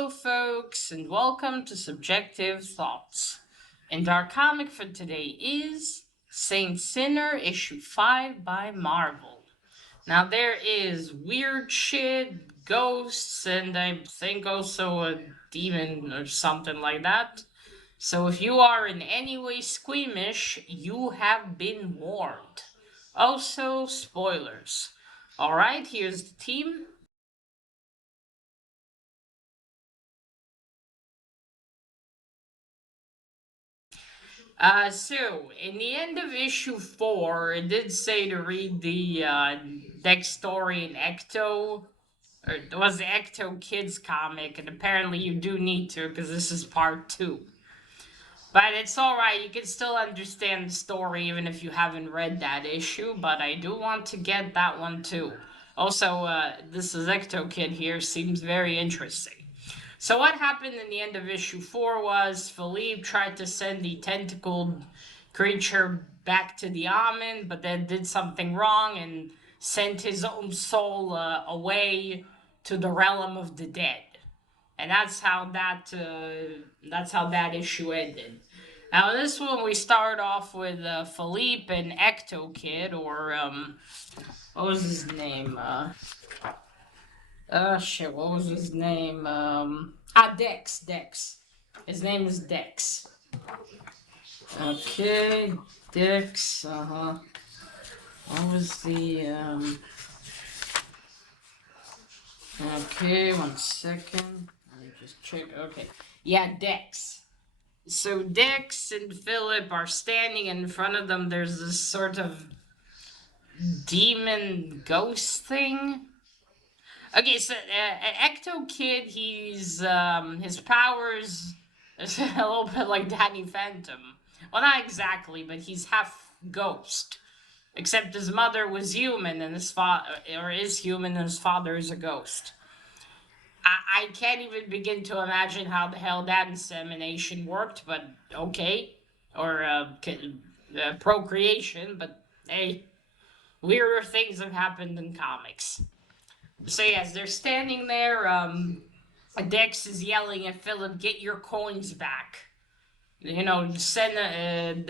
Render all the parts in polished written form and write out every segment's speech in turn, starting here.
Hello, folks, and welcome to Subjective Thoughts. And our comic for today is Saint Sinner Issue 5 by Marvel. Now, there is weird shit, ghosts, and I think also a demon or something like that. So, if you are in any way squeamish, you have been warned. Also, spoilers. Alright, here's the team. So in the end of issue 4, it did say to read the next story in Ecto, or it was the Ecto Kids comic, and apparently you do need to because this is part 2. But it's alright, you can still understand the story even if you haven't read that issue, but I do want to get that one too. Also, this is Ecto Kid here, seems very interesting. So what happened in the end of issue 4 was Philippe tried to send the tentacled creature back to the Amen, but then did something wrong and sent his own soul away to the realm of the dead. And that's how that issue ended. Now this one we start off with Philippe and Ecto Kid, or what was his name? What was his name? Dex. His name is Dex. Okay, Dex, What was the, Okay, 1 second. Let me just check. Okay. Yeah, Dex. So Dex and Philip are standing in front of them. There's this sort of demon ghost thing. Okay, so Ecto Kid, his powers is a little bit like Danny Phantom. Well, not exactly, but he's half ghost. Except his mother was human, and his father, or is human, and his father is a ghost. I can't even begin to imagine how the hell that insemination worked, but okay, or procreation. But hey, weirder things have happened in comics. So yes, they're standing there. Dex is yelling at Philip, "Get your coins back! You know, send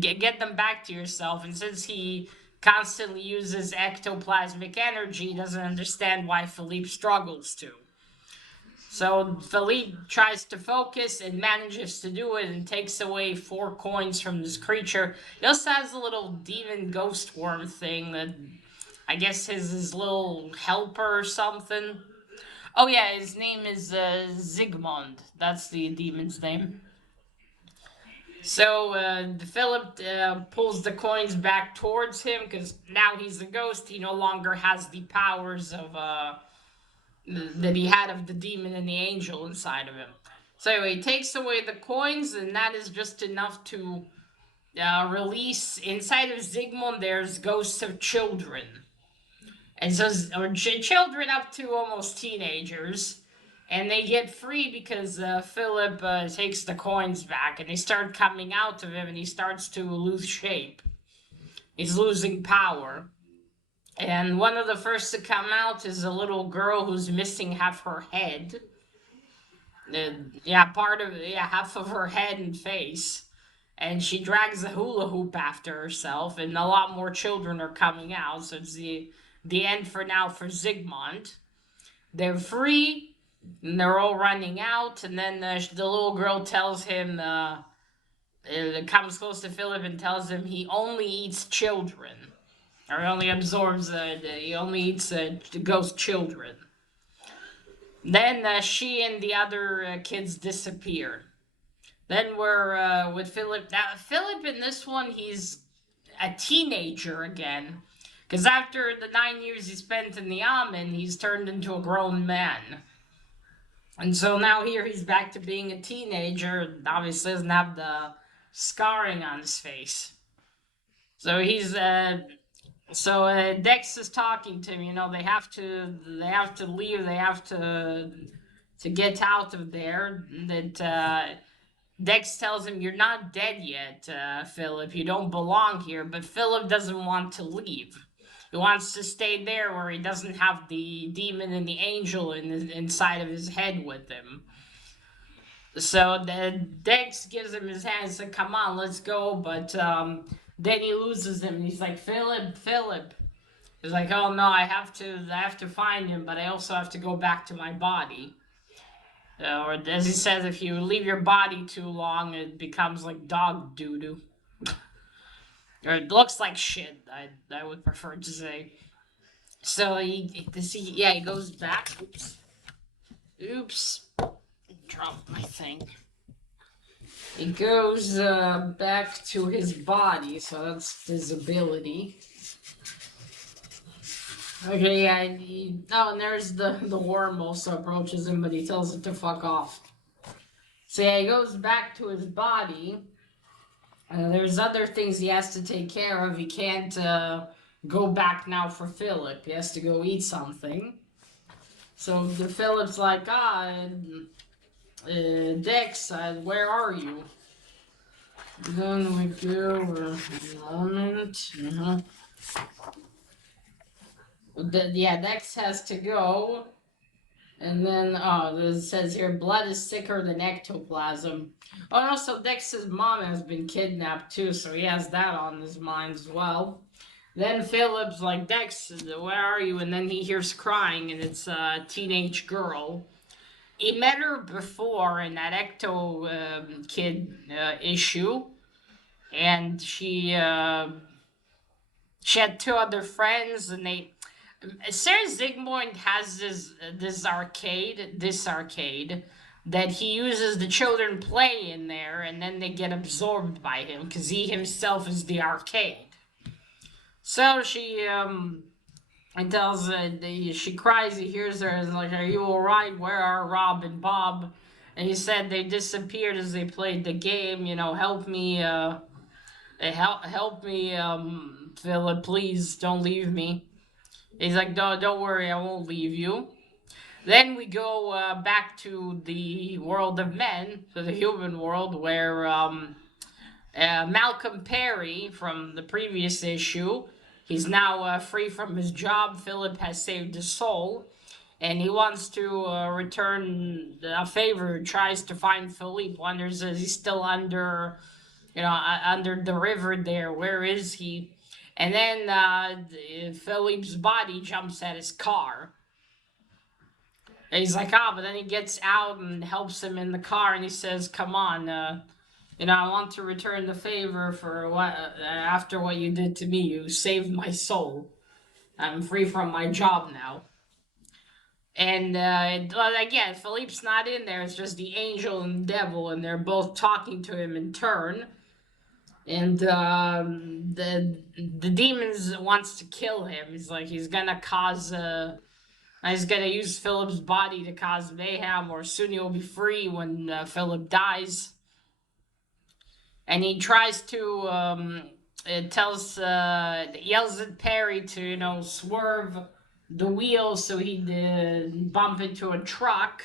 get them back to yourself." And since he constantly uses ectoplasmic energy, he doesn't understand why Philippe struggles to. So Philippe tries to focus and manages to do it and takes away 4 coins from this creature. He also has a little demon ghost worm thing that I guess his little helper or something. Oh yeah, his name is Zygmunt. That's the demon's name. So Philip pulls the coins back towards him because now he's a ghost. He no longer has the powers of that he had of the demon and the angel inside of him. So anyway, he takes away the coins, and that is just enough to release inside of Zygmunt. There's ghosts of children. And so, or children up to almost teenagers, and they get free because Philip takes the coins back, and they start coming out of him, and he starts to lose shape. He's losing power. And one of the first to come out is a little girl who's missing half her head. Half of her head and face. And she drags a hula hoop after herself, and a lot more children are coming out, so it's the end for now for Zygmunt. They're free, and they're all running out, and then the little girl tells him, comes close to Philip and tells him he only eats children. Or only absorbs, he only eats ghost children. Then she and the other kids disappear. Then we're with Philip. Now, Philip in this one, he's a teenager again. Because after the 9 years he spent in the Amen, he's turned into a grown man. And so now here he's back to being a teenager. Obviously doesn't have the scarring on his face. So he's Dex is talking to him. You know, they have to leave. They have to get out of there. That Dex tells him, "You're not dead yet, Philip. You don't belong here." But Philip doesn't want to leave. He wants to stay there where he doesn't have the demon and the angel inside of his head with him. So the Dex gives him his hand and said, "Come on, let's go." But then he loses him. He's like, "Philip, Philip." He's like, "Oh no, I have to find him, but I also have to go back to my body." Or as he says, if you leave your body too long, it becomes like dog doo doo. Or it looks like shit. I would prefer to say. So he goes back. Oops, dropped my thing. He goes back to his body, so that's his ability. Okay, yeah, and there's the worm also approaches him, but he tells it to fuck off. So yeah, he goes back to his body. There's other things he has to take care of. He can't go back now for Philip. He has to go eat something. So the Philip's like, Dex, where are you? Then we go a moment. Dex has to go. And then, it says here, blood is thicker than ectoplasm. Oh, no, so Dex's mom has been kidnapped too, so he has that on his mind as well. Then Philip's like, "Dex, where are you?" And then he hears crying, and it's a teenage girl. He met her before in that Ecto Kid issue, and she had two other friends, and they. Sarah Zygmunt has this arcade that he uses the children play in there, and then they get absorbed by him because he himself is the arcade. So she and tells she cries. He hears her and is like, "Are you all right? Where are Rob and Bob?" And he said they disappeared as they played the game. Help me. Help me, Philip. Please don't leave me. He's like, "No, don't worry. I won't leave you." Then we go back to the world of men, to the human world, where Malcolm Perry from the previous issue. He's now free from his job. Philip has saved his soul, and he wants to return a favor. Tries to find Philippe. Wonders is he still under, under the river there? Where is he? And then Philippe's body jumps at his car. And he's like, but then he gets out and helps him in the car, and he says, "Come on, I want to return the favor for after what you did to me. You saved my soul. I'm free from my job now." And again, Philippe's not in there. It's just the angel and the devil, and they're both talking to him in turn. And the demons wants to kill him. He's like, he's gonna use Philip's body to cause mayhem, or soon he'll be free when Philip dies. And he tries to yells at Perry to swerve the wheel so he'd bump into a truck,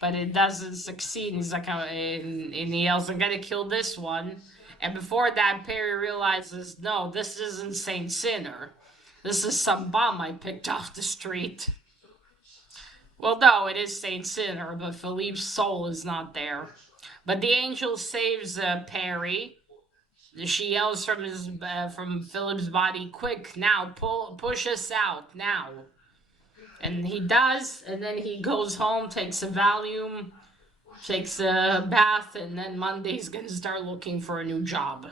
but it doesn't succeed. He's like, and he yells, "I'm gonna kill this one." And before that, Perry realizes, no, this isn't Saint Sinner. This is some bum I picked off the street. Well, no, it is Saint Sinner, but Philippe's soul is not there. But the angel saves Perry. She yells from Philip's body, "Quick, now, push us out, now." And he does, and then he goes home, takes a Valium, takes a bath, and then Monday's gonna start looking for a new job.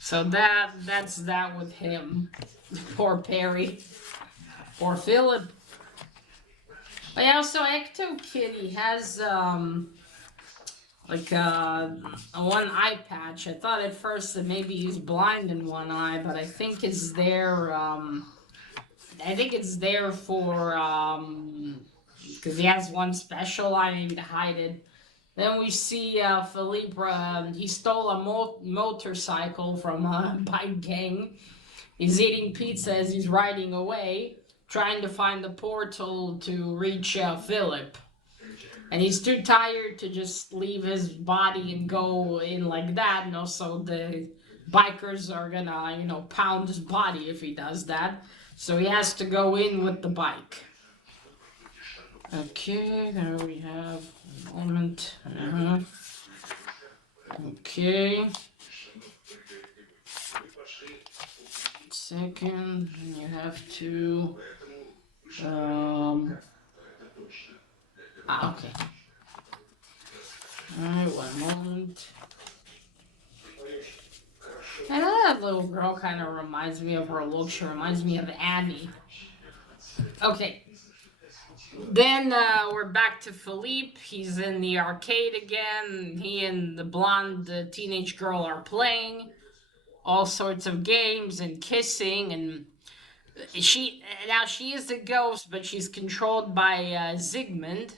So that's that with him. Poor Perry. Poor Philip. But yeah, so Ecto Kitty has one eye patch. I thought at first that maybe he's blind in one eye, but I think it's there. For because he has one special eye, maybe to hide it. Then we see Philippe. He stole a motorcycle from a bike gang. He's eating pizza as he's riding away, trying to find the portal to reach Philip. And he's too tired to just leave his body and go in like that. And also the bikers are gonna, pound his body if he does that. So he has to go in with the bike. Okay, there we have a moment. Okay. Second, you have to. Okay. Alright, one moment. And that little girl kind of reminds me of her look. She reminds me of Annie. Okay. Then we're back to Philippe. He's in the arcade again. He and the blonde teenage girl are playing all sorts of games and kissing, and she is a ghost, but she's controlled by Zygmunt.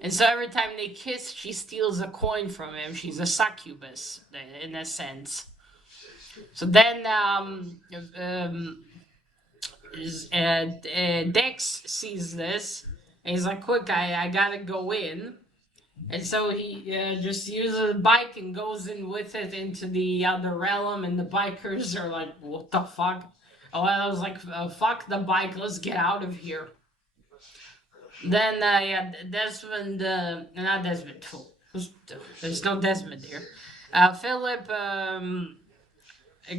And so every time they kiss, she steals a coin from him. She's a succubus, in a sense. So then Dex sees this, and he's like, quick, I gotta go in. And so he just uses a bike and goes in with it into the other realm, and the bikers are like, what the fuck? Oh, I was like, fuck the bike, let's get out of here. Then, Desmond, not Desmond, there's no Desmond here. Philip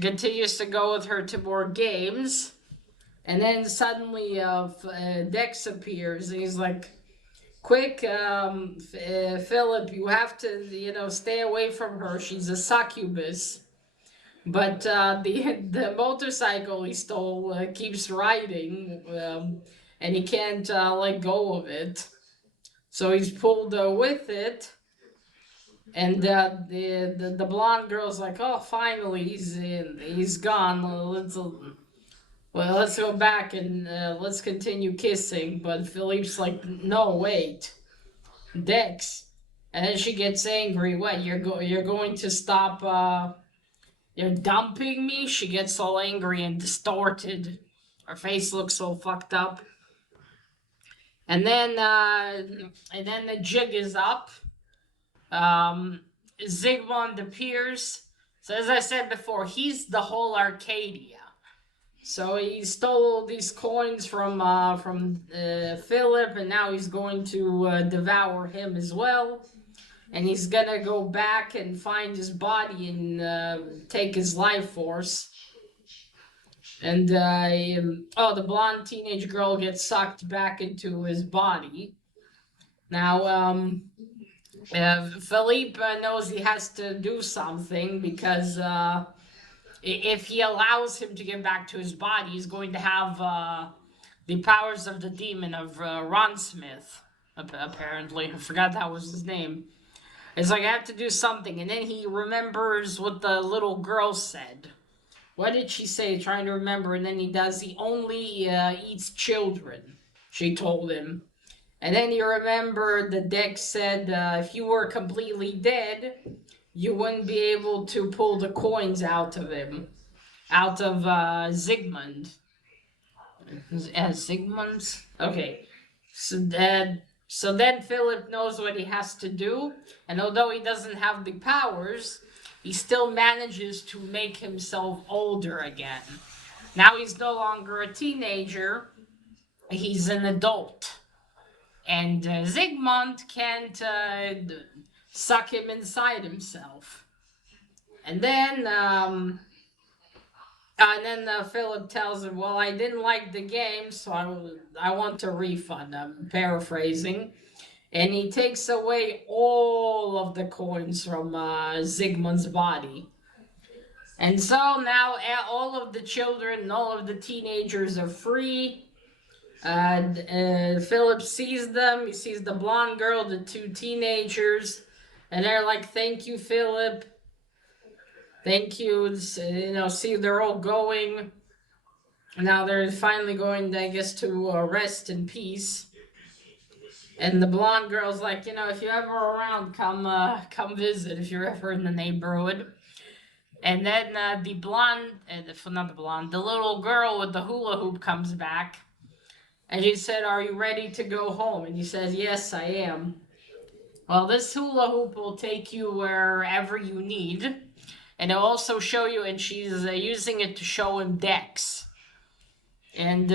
continues to go with her to more games, and then suddenly Dex appears, and he's like, quick, Philip, you have to, stay away from her. She's a succubus. But the motorcycle he stole keeps riding, and he can't let go of it. So he's pulled with it, and the blonde girl's like, "Oh, finally he's gone. Let's go back and let's continue kissing." But Philippe's like, "No, wait, Dex." And then she gets angry. What, you're going to stop? You're dumping me? She gets all angry and distorted. Her face looks so fucked up. And then the jig is up. Zygmunt appears. So as I said before, he's the whole Arcadia. So he stole these coins from Philip, and now he's going to devour him as well. And he's gonna go back and find his body and take his life force. And the blonde teenage girl gets sucked back into his body. Now, Philippe knows he has to do something, because if he allows him to get back to his body, he's going to have the powers of the demon of Ron Smith, apparently. I forgot that was his name. It's like, I have to do something. And then he remembers what the little girl said. What did she say? Trying to remember. And then he does. He only eats children, she told him. And then he remembered that Dex said if you were completely dead, you wouldn't be able to pull the coins out of him. Out of Zygmunt. Zygmunt? Okay. So then Philip knows what he has to do, and although he doesn't have the powers, he still manages to make himself older again. Now he's no longer a teenager, he's an adult. And Zygmunt can't suck him inside himself. And then Philip tells him, well, I didn't like the game, so I want a refund. I'm paraphrasing. And he takes away all of the coins from Zygmunt's body. And so now all of the children, all of the teenagers are free. Philip sees them. He sees the blonde girl, the two teenagers. And they're like, thank you, Philip. Thank you. See, they're all going. Now they're finally going, I guess, to rest in peace. And the blonde girl's like, if you're ever around, come visit if you're ever in the neighborhood. And then the little girl with the hula hoop comes back. And she said, are you ready to go home? And he says, yes, I am. Well, this hula hoop will take you wherever you need. and it'll also show you, and she's using it to show him Dex. And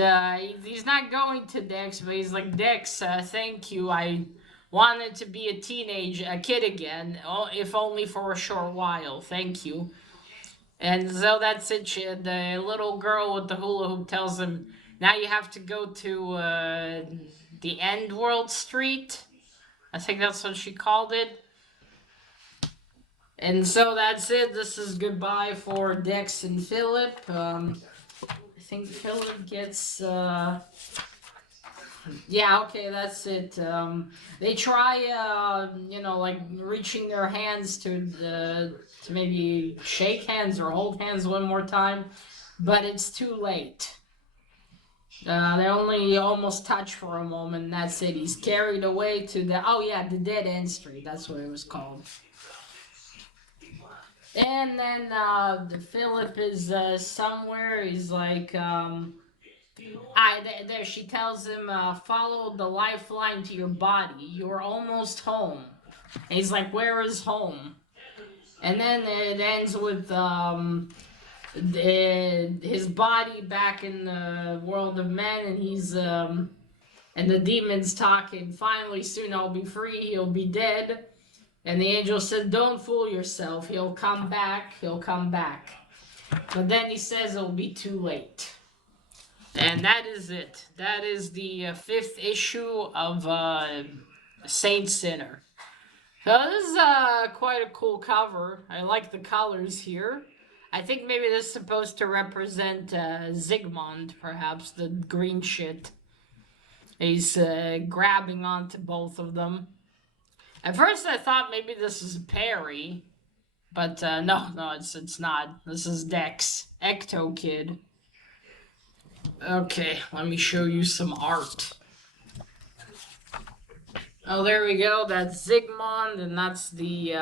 he's not going to Dex, but he's like, Dex, thank you. I wanted to be a kid again, if only for a short while. Thank you. And so that's it. The little girl with the hula hoop tells him, now you have to go to the End World Street. I think that's what she called it. And so that's it. This is goodbye for Dex and Philip. I think Philip gets. Yeah, okay, that's it. They try, like reaching their hands to maybe shake hands or hold hands one more time, but it's too late. They only almost touch for a moment, and that's it. He's carried away to the Dead End Street. That's what it was called. And then the Philip is somewhere. He's like, there she tells him, follow the lifeline to your body. You're almost home. And he's like, where is home? And then it ends with his body back in the world of men, and he's and the demon's talking. Finally, soon I'll be free. He'll be dead. And the angel said, don't fool yourself. He'll come back. He'll come back. But then he says it'll be too late. And that is it. That is the 5th issue of Saint Sinner. So this is quite a cool cover. I like the colors here. I think maybe this is supposed to represent Zygmunt, perhaps, the green shit. He's grabbing onto both of them. At first I thought maybe this is Perry, but no, it's not. This is Dex, Ecto Kid. Okay, let me show you some art. Oh, there we go. That's Zygmunt, and that's the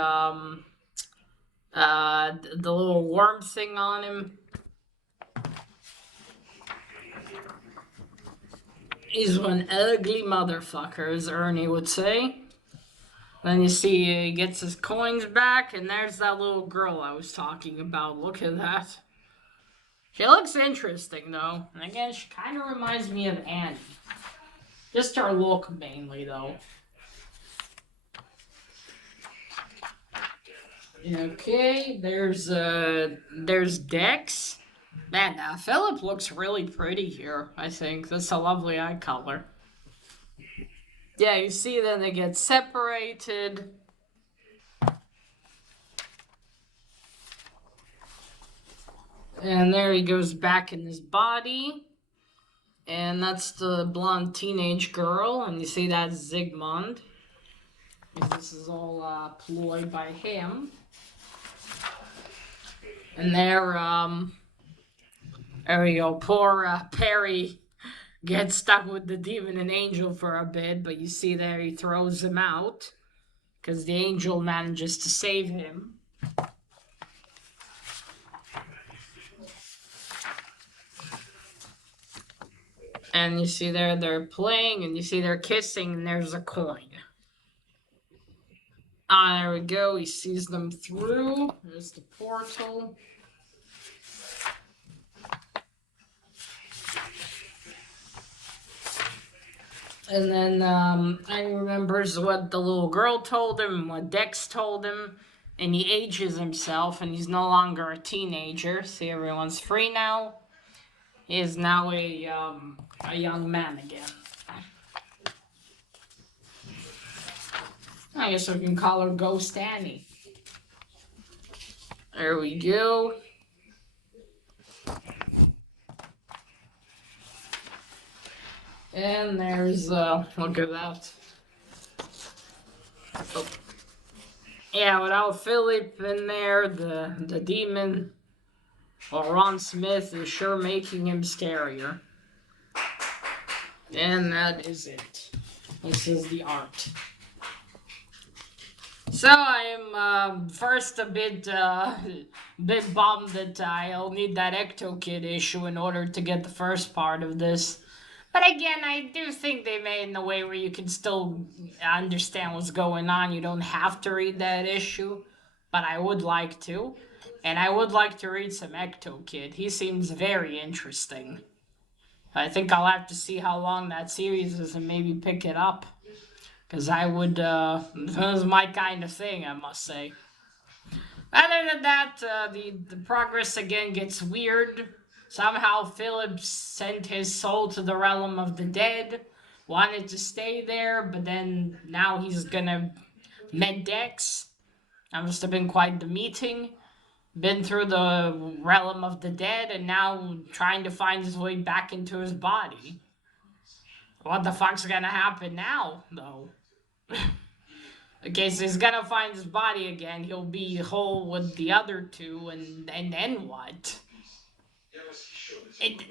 little worm thing on him. He's one ugly motherfucker, as Ernie would say. Then you see he gets his coins back, and there's that little girl I was talking about. Look at that. She looks interesting, though. And again, she kind of reminds me of Annie. Just her look, mainly, though. Okay, there's Dex. Man, Philip looks really pretty here, I think. That's a lovely eye color. Yeah, you see then they get separated. And there he goes back in his body. And that's the blonde teenage girl. And you see that's Zygmunt. This is all ploy by him. And there we go. Poor Perry gets stuck with the demon and angel for a bit, but you see there he throws him out because the angel manages to save him. And you see there they're playing, and you see they're kissing, and there's a coin. There we go. He sees them through. There's the portal. And then he remembers what the little girl told him, what Dex told him, and he ages himself, and he's no longer a teenager. See, everyone's free now. He is now a young man again. I guess we can call her Ghost Annie. There we go. And there's, look at that. Oh. Yeah, without Philip in there, the demon, well, Ron Smith is sure making him scarier. And that is it. This is the art. So I am first a bit bummed that I'll need that Ecto Kid issue in order to get the first part of this. But again, I do think they made it in a way where you can still understand what's going on. You don't have to read that issue. but I would like to. And I would like to read some Ecto Kid. He seems very interesting. I think I'll have to see how long that series is and maybe pick it up. Because I would, this is my kind of thing, I must say. Other than that, the progress again gets weird. Somehow Philip sent his soul to the realm of the dead, wanted to stay there, but then now he's gonna Med-Dex. That must have been quite the meeting. Been through the realm of the dead and now trying to find his way back into his body. What the fuck's gonna happen now, though? Okay, so he's gonna find his body again. He'll be whole with the other two, and then what? It,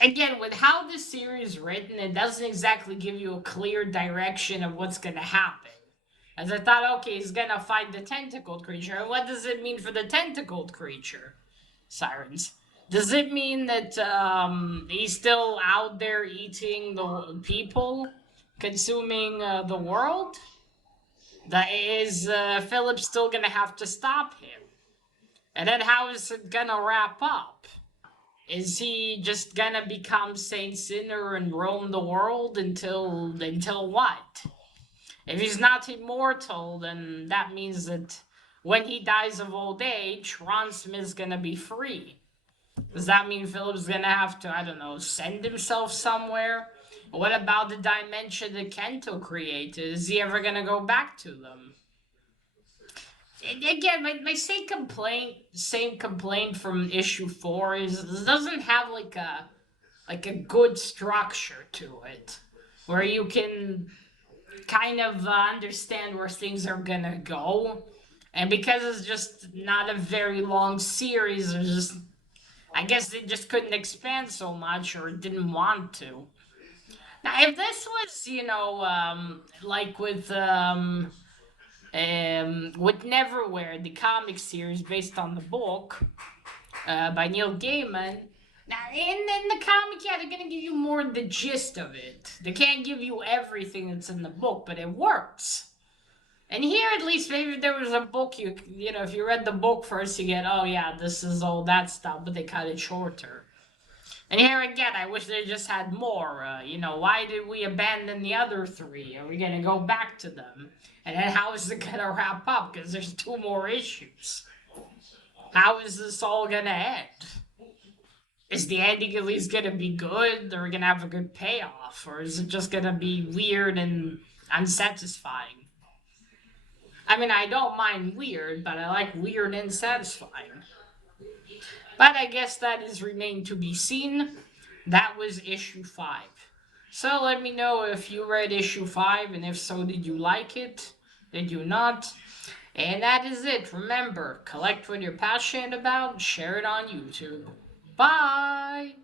again, with how this series is written, it doesn't exactly give you a clear direction of what's gonna happen. As I thought, okay, he's gonna find the tentacled creature. And what does it mean for the tentacled creature? Sirens. Does it mean that he's still out there eating the people, consuming the world? That is Philip still gonna have to stop him? And then how is it gonna wrap up? Is he just gonna become Saint Sinner and roam the world until what? If he's not immortal, then that means that when he dies of old age, Ron Smith's gonna be free. Does that mean Philip's gonna have to, I don't know, send himself somewhere? What about the dimension that Kento created? Is he ever gonna go back to them? Again, my same complaint from issue 4 is it doesn't have like a good structure to it, where you can kind of understand where things are gonna go. And because it's just not a very long series, there's just I guess they just couldn't expand so much or didn't want to. Now, if this was, like with Neverwhere, the comic series based on the book by Neil Gaiman. Now, in the comic, yeah, they're gonna give you more the gist of it. They can't give you everything that's in the book, but it works. And here, at least, maybe if there was a book, if you read the book first, you get, oh yeah, this is all that stuff, but they cut it shorter. And here again, I wish they just had more. Why did we abandon the other three? Are we gonna go back to them? And then how is it gonna wrap up? Because there's 2 more issues. How is this all gonna end? Is the ending at least gonna be good? Are we gonna have a good payoff? Or is it just gonna be weird and unsatisfying? I mean, I don't mind weird, but I like weird and satisfying. But I guess that is remained to be seen. That was issue 5. So let me know if you read issue 5, and if so, did you like it? Did you not? And that is it. Remember, collect what you're passionate about, share it on YouTube. Bye!